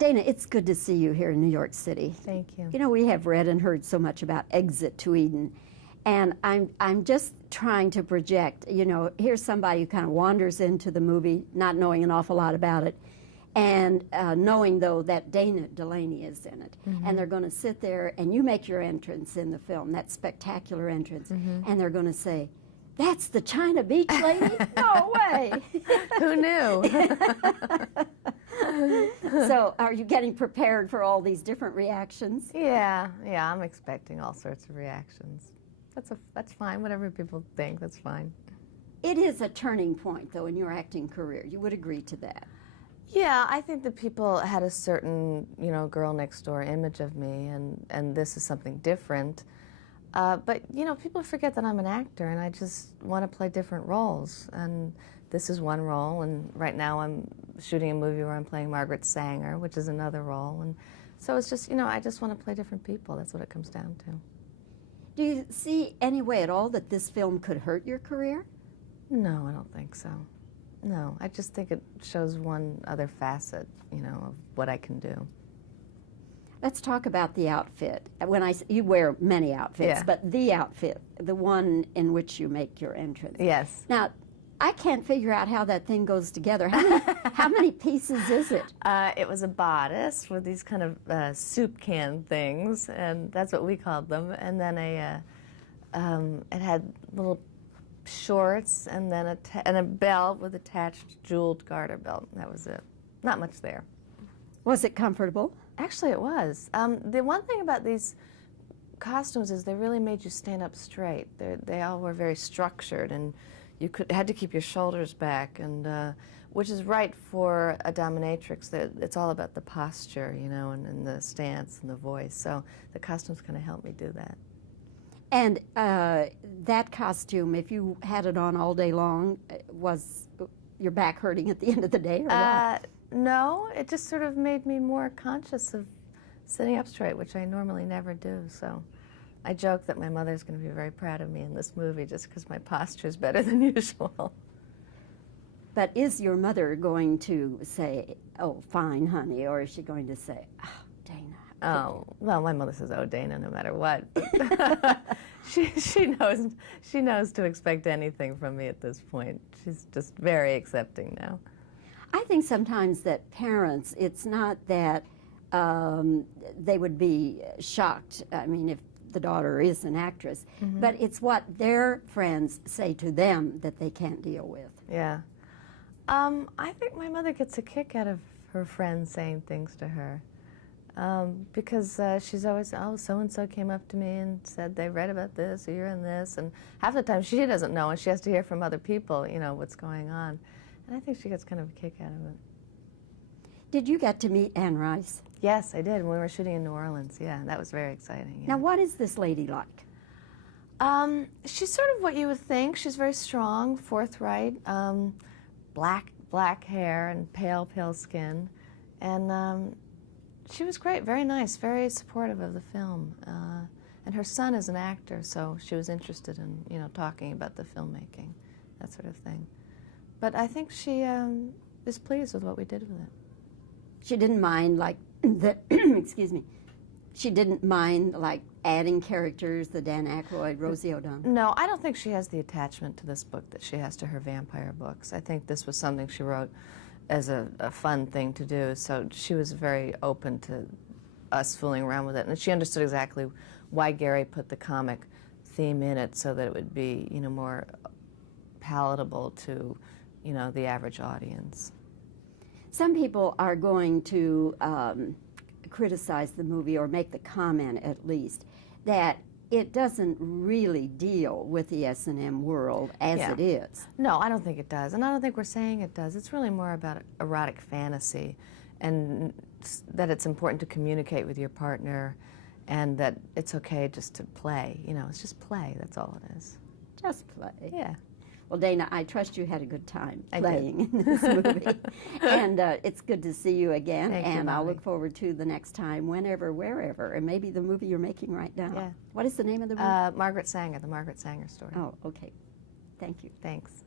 Dana, it's good to see you here in New York City. Thank you. You know, we have read and heard so much about Exit to Eden, and I'm just trying to project, you know, here's somebody who kind of wanders into the movie not knowing an awful lot about it, and knowing, though, that Dana Delany is in it. Mm-hmm. And they're going to sit there, and you make your entrance in the film, that spectacular entrance, Mm-hmm. and they're going to say, "That's the China Beach lady?" No way! Who knew? So are you getting prepared for all these different reactions? Yeah, I'm expecting all sorts of reactions. That's fine, whatever people think, that's fine. It is a turning point, though, in your acting career. You would agree to that. Yeah, I think that people had a certain, you know, girl next door image of me, and this is something different. But, you know, people forget that I'm an actor, and I just want to play different roles. And this is one role, and right now I'm shooting a movie where I'm playing Margaret Sanger, which is another role. And so it's just, you know, I just want to play different people. That's what it comes down to. Do you see any way at all that this film could hurt your career? No, I don't think so. No, I just think it shows one other facet, you know, of what I can do. Let's talk about the outfit. You wear many outfits, Yeah. but the outfit, the one in which you make your entrance. Yes. Now, I can't figure out how that thing goes together. How many pieces is it? It was a bodice with these kind of soup can things, and that's what we called them. And then it had little shorts, and then a belt with attached jeweled garter belt. That was it. Not much there. Was it comfortable? Actually, it was. The one thing about these costumes is they really made you stand up straight. They all were very structured, and you had to keep your shoulders back, and which is right for a dominatrix. It's all about the posture, you know, and the stance and the voice. So the costumes kind of helped me do that. And that costume, if you had it on all day long, was your back hurting at the end of the day, or what? No, it just sort of made me more conscious of sitting up straight, which I normally never do. So I joke that my mother's going to be very proud of me in this movie just because my posture is better than usual. But is your mother going to say, "Oh, fine, honey," or is she going to say, "Oh, Dana"? Oh, well, my mother says, "Oh, Dana," no matter what. she knows to expect anything from me at this point. She's just very accepting now. I think sometimes that parents, it's not that they would be shocked, I mean, if the daughter is an actress, but it's what their friends say to them that they can't deal with. Yeah. I think my mother gets a kick out of her friends saying things to her. Because she's always, "Oh, so-and-so came up to me and said they read about this, or you're in this," and half the time she doesn't know, and she has to hear from other people, you know, what's going on. And I think she gets kind of a kick out of it. Did you get to meet Anne Rice? Yes, I did, when we were shooting in New Orleans. Yeah, that was very exciting. Yeah. Now, what is this lady like? She's sort of what you would think. She's very strong, forthright, black hair and pale skin. And she was great, very nice, very supportive of the film. And her son is an actor, so she was interested in, you know, talking about the filmmaking, that sort of thing. But I think she is pleased with what we did with it. She didn't mind, like, excuse me, she didn't mind, like, adding characters, the Dan Aykroyd, Rosie O'Donnell? No, I don't think she has the attachment to this book that she has to her vampire books. I think this was something she wrote as a fun thing to do, so she was very open to us fooling around with it. And she understood exactly why Gary put the comic theme in it, so that it would be, you know, more palatable to, you know, the average audience. Some people are going to criticize the movie, or make the comment at least, that it doesn't really deal with the S&M world as it is. No, I don't think it does, and I don't think we're saying it does. It's really more about erotic fantasy, and that it's important to communicate with your partner, and that it's okay just to play. You know, it's just play, that's all it is. Just play. Yeah. Well, Dana, I trust you had a good time I playing in this movie. And it's good to see you again. Thank you, and I'll Bobbie. look forward to the next time, whenever, wherever, and maybe the movie you're making right now. Yeah. What is the name of the movie? Margaret Sanger, the Margaret Sanger story. Oh, okay. Thank you. Thanks.